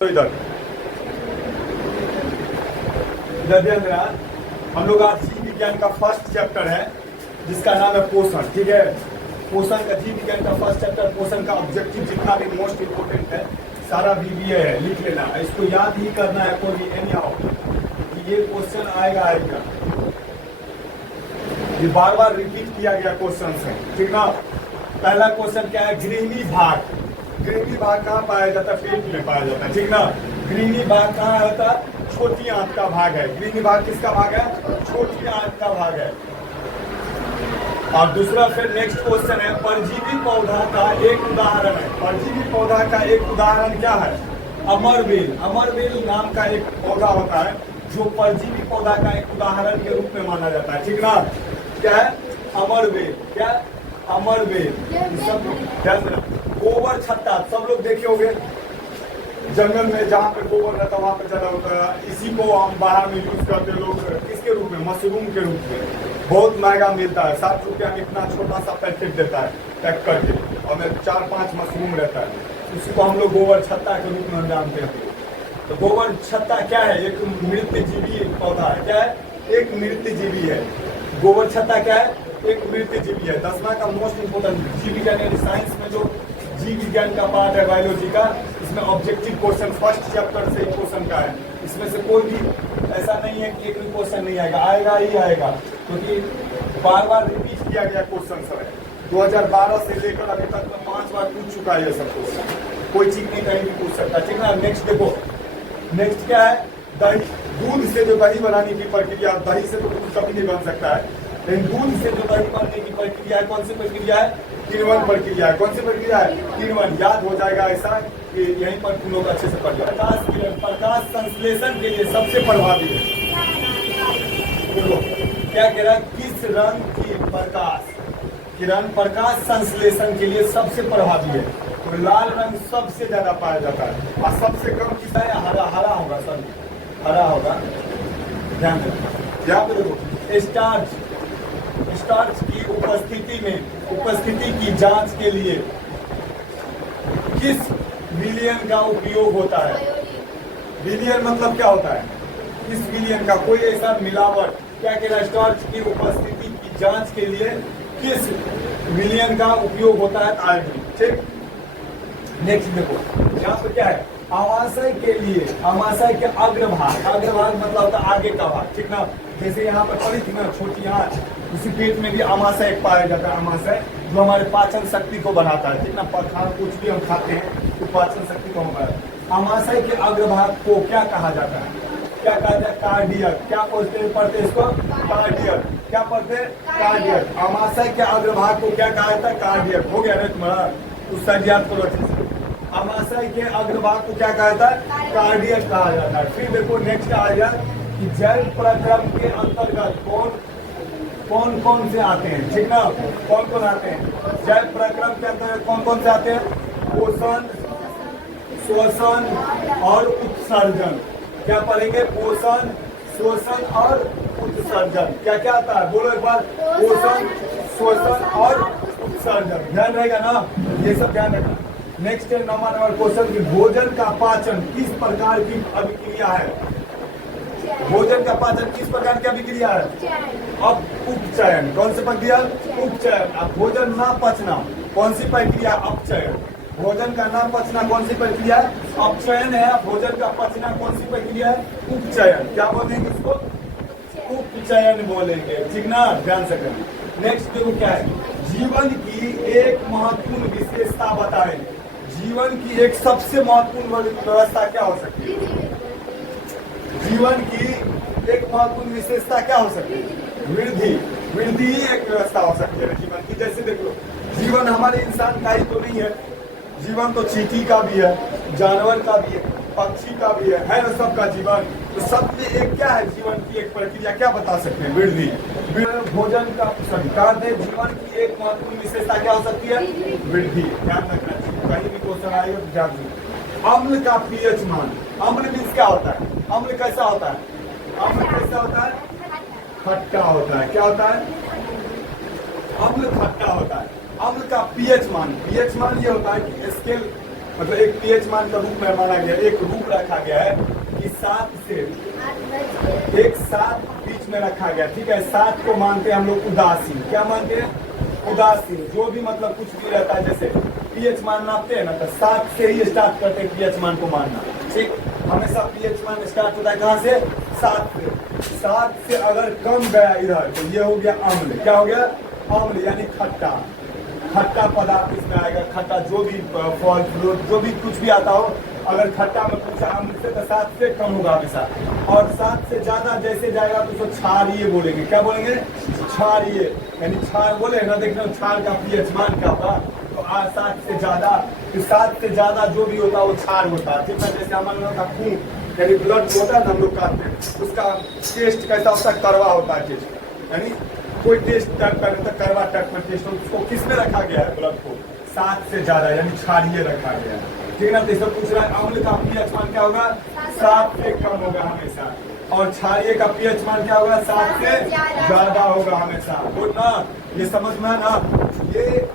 तो इधर इधर ध्यान देना। हम लोग आज जीव विज्ञान का फर्स्ट चैप्टर है जिसका नाम है पोषण। ठीक है, पोषण का जीव विज्ञान का फर्स्ट चैप्टर, पोषण का ऑब्जेक्टिव जितना भी मोस्ट इम्पोर्टेंट है सारा बीबीए है, लिख लेना। इसको याद ही करना है कोई एनी हाउ कि ये क्वेश्चन आएगा। ये बार बार रिपीट किया गया क्वेश्चन है, ठीक ना। पहला क्वेश्चन क्या है, गृहिणी भाग। गृहिणी भाग कहाँ पाया जाता है? पेट में पाया जाता है, ठीक ना। गृहिणी भाग कहाँ होता है? छोटी आंत का भाग है। गृहिणी भाग किसका भाग है? छोटी आंत का भाग है। और दूसरा फिर नेक्स्ट क्वेश्चन है, परजीवी पौधा का एक उदाहरण है। परजीवी पौधा का एक उदाहरण क्या है? अमरबेल। अमरबेल नाम का एक पौधा होता है जो परजीवी पौधा का एक उदाहरण के रूप में माना जाता है, ठीक ना। क्या है? अमरबेल। क्या? अमरबेल। सब ध्यान देना। गोबर छत्ता सब लोग देखे होंगे, जंगल में जहाँ पे गोबर रहता है वहाँ पे ज्यादा होता है। इसी को हम बाहर में यूज करते लोग किसके रूप में? मशरूम के रूप में। बहुत महंगा मिलता है, 7 रुपया में इतना छोटा सा पैकेट देता है पैक करके, और में 4-5 मशरूम रहता है। उसी को हम लोग गोबर छत्ता के रूप में जानते हैं। तो गोबर छत्ता क्या है? एक मृत जीवी पौधा है। क्या है? एक मृत जीवी है। गोबर छत्ता क्या है? एक मृत जीवी है। 10वां का मोस्ट इम्पोर्टेंट जीव विज्ञान यानी साइंस में जो जीव विज्ञान का पार्ट है बायोलॉजी का, इसमें ऑब्जेक्टिव क्वेश्चन फर्स्ट चैप्टर से ही क्वेश्चन का है। इसमें से कोई भी ऐसा नहीं है कि एक भी क्वेश्चन नहीं आएगा, आएगा ही आएगा, क्योंकि बार बार रिपीट किया गया क्वेश्चन सब है। 2012 से लेकर अभी तक में 5 बार पूछ चुका है ये सब क्वेश्चन। कोई चीज नहीं कहीं भी पूछ सकता, ठीक ना। नेक्स्ट देखो, नेक्स्ट क्या है? दही। दूध से जो दही बनाने की प्रक्रिया, दही से तो दूध कभी नहीं बन सकता है, लेकिन दूध से जो दही बनने की प्रक्रिया है, कौन सी प्रक्रिया है? किण्वन प्रक्रिया है। कौन सी प्रक्रिया है? किण्वन। याद हो जाएगा ऐसा कि यहीं पर तुम लोग अच्छे से पढ़ जाओ। प्रकाश किरण, प्रकाश संश्लेषण के लिए सबसे प्रभावी है। देखो क्या कह रहा है, किस रंग की प्रकाश किरण प्रकाश संश्लेषण के लिए सबसे प्रभावी है? तो लाल रंग सबसे ज्यादा पाया जाता है, और सबसे कम किसका है? हरा। हरा होगा सर, हरा होगा, ध्यान दो। यहाँ पे देखो, स्टार्च। स्टार्च की उपस्थिति की जांच के लिए किस विलयन का उपयोग होता है? विलयन मतलब क्या होता है? किस विलयन का? कोई ऐसा मिलावट। क्या कह रहा है? स्टार्च की उपस्थिति की जांच के लिए किस विलयन का उपयोग होता है? आयोडीन। ठीक। नेक्स्ट देखो, यहाँ पे क्या है? आमाशय के लिए, आमाशय के अग्रभाग। अग्रभाग मतलब होता है आगे का भाग, ठीक ना। जैसे यहाँ पर पड़ी थी ना छोटी आंच, उसी पेट में भी आमाशय एक पाया जाता है। आमाशय जो हमारे पाचन शक्ति को बढ़ाता है, ठीक ना। कुछ भी हम खाते हैं तो पाचन शक्ति को बढ़ाता है। आमाशय के अग्रभाग को क्या कहा जाता है? क्या कहा जाता है? कार्डियक। क्या पढ़ते इसको? कार्डियक। क्या पढ़ते? कार्डियक। आमाशय के अग्रभाग को क्या कहा जाता है? कार्डियक। हो गया ना तुम्हारा? उस साइड याद करो अच्छे से। आमाशय के अग्रभाग को क्या कहा जाता है? कार्डियक कहा जाता है। फिर देखो नेक्स्ट आ गया कि जैव प्रक्रम के अंतर्गत कौन कौन से आते हैं, ठीक ना। कौन कौन आते हैं जैव प्रक्रम के अंतर्गत? कौन कौन से आते हैं? पोषण, श्वसन और उत्सर्जन। क्या पढ़ेंगे? पोषण, श्वसन और उत्सर्जन। क्या क्या आता है? बोलो एक बार। पोषण, श्वसन और उत्सर्जन। ध्यान रहेगा ना, ये सब ध्यान रखना। नेक्स्ट 9वां नंबर क्वेश्चन की भोजन का पाचन किस प्रकार की अभिक्रिया है? भोजन का पाचन किस प्रकार की अभिक्रिया है? अब उपचयन। कौन सी प्रक्रिया? उपचयन। अब भोजन ना पचना कौन सी प्रक्रिया? अपचयन। भोजन का ना पचना कौन सी प्रक्रिया है? अपचयन है। भोजन का पचना कौन सी प्रक्रिया है? उपचयन। क्या बोलेंगे इसको? उपचयन बोलेंगे, ठीक ना। ध्यान से करना। नेक्स्ट देखो क्या है, जीवन की एक महत्वपूर्ण विशेषता बताएं। जीवन की एक सबसे महत्वपूर्ण व्यवस्था क्या हो सकती है? जीवन की एक महत्वपूर्ण विशेषता क्या हो सकती है? वृद्धि। वृद्धि ही एक व्यवस्था हो सकती है जीवन की। जैसे देख लो, जीवन हमारे इंसान का ही तो नहीं है, जीवन तो चींटी का भी है, जानवर का भी है, पक्षी का भी है ना, सबका जीवन। तो सब में एक क्या है? जीवन की एक प्रक्रिया क्या बता सकते हैं? वृद्धि। भोजन का कार्य जीवन की एक महत्वपूर्ण विशेषता क्या हो सकती है? वृद्धि। ध्यान रखना चाहिए, कहीं भी क्वेश्चन आएगा तो ध्यान रखना। अम्ल का पीएच मान। अम्ल मीन्स क्या होता है? अम्ल कैसा होता है? अम्ल कैसा होता है? खट्टा होता है। क्या होता है? अम्ल खट्टा होता है। अम्ल का पीएच मान ये होता है कि स्केल मतलब एक पीएच मान का रूप में माना गया, एक रूप रखा गया है कि 7 से 7 बीच में रखा गया, ठीक है। 7 को मानते हैं हम लोग उदासीन। क्या मानते हैं? उदासीन। जो भी मतलब कुछ भी रहता है, जैसे पीएच मान नापते हैं ना, तो 7 से ही स्टार्ट करते हैं पीएच मान को मानना, ठीक। हमेशा पीएच मान स्टार्ट होता है कहाँ से? 7 से। 7 से अगर कम गया इधर तो ये हो गया अम्ल। क्या हो गया? अम्ल, यानी खट्टा। खट्टा पदार्थ इसमें आएगा, खट्टा जो भी फल फ्रूट जो भी कुछ भी आता हो, अगर खट्टा में पूछा अम्ल से तो 7 से कम होगा हमेशा। और 7 से ज्यादा जैसे जाएगा तो उसको क्षारीय बोलेंगे। क्या बोलेंगे? क्षारीय, यानी क्षार बोले ना, देखना क्षार का पीएच मान क्या होगा। तो 7 से ज्यादा, तो 7 से ज्यादा जो भी होता है वो क्षार होता है, ठीक है। जैसे हमारे लोग का खून यानी ब्लड होता है ना, हम लोग खाते हैं, उसका टेस्ट कैसा होता है? कड़वा होता है टेस्ट, यानी कोई टेस्ट टाइप का होता है, कड़वा टाइप का टेस्ट। उसको किस में रखा गया है? ब्लड को 7 से ज्यादा यानी क्षारीय रखा गया है, ठीक है ना। तो पूछ रहा है अम्ल का पीएच मान क्या होगा? 7 से कम होगा हमेशा। और क्षारीय का पीएच मान क्या होगा? 7 से ज्यादा होगा हमेशा। तो ना ये समझना ना, ये